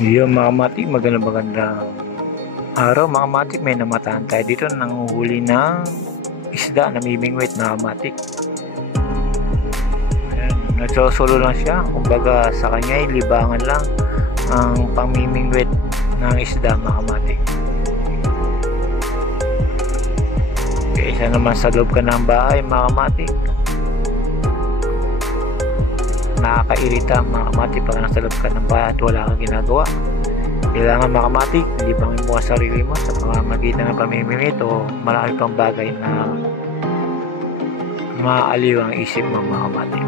Yung mga matik, magandang araw mga matik. May namataan tayo dito, nanguhuli ng isda, namimingwit mga matik. Ayan, nagsosolo lang siya, kumbaga sa kanya ay libangan lang ang pamimingwit ng isda mga matik. Okay, isa naman sa loob ka ng bahay mga matik. Nakakairita mga kamatik pag nasa loob ka ng bahay at wala kang ginagawa. Kailangan mga kamatik, libangin mo sa sarili mo sa pamamagitan ng pamimimit o marami pang bagay na maaliw ang isip mo mga kamatik.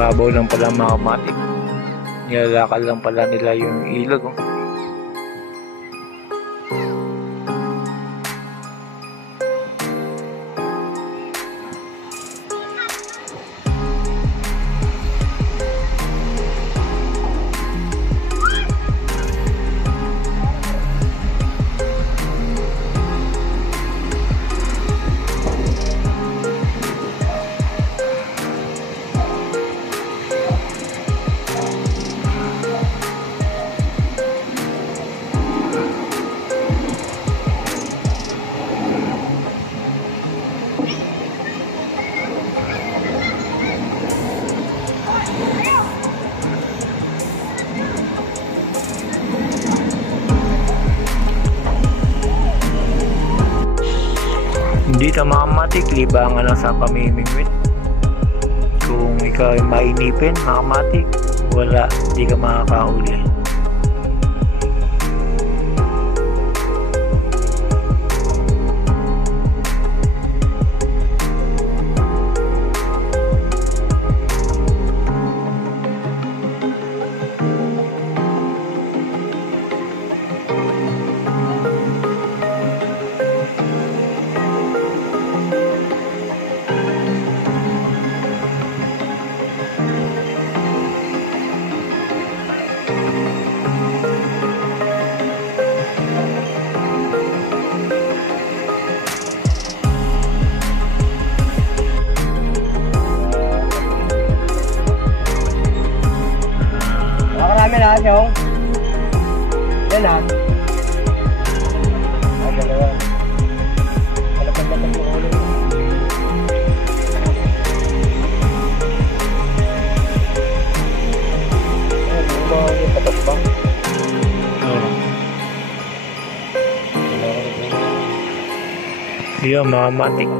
Babaw lang pala mga kamatik, nilalakal lang pala nila yung ilog. Dito mga kamatik, libangan lang sa pamimingwit. Kung ikaw ay mainipin mga kamatik, wala, di ka makakauli. Marami na yung yan ha. Dalawa. Malapad-lapad yung ulo. Yung patas ba? Yun mga kamatik.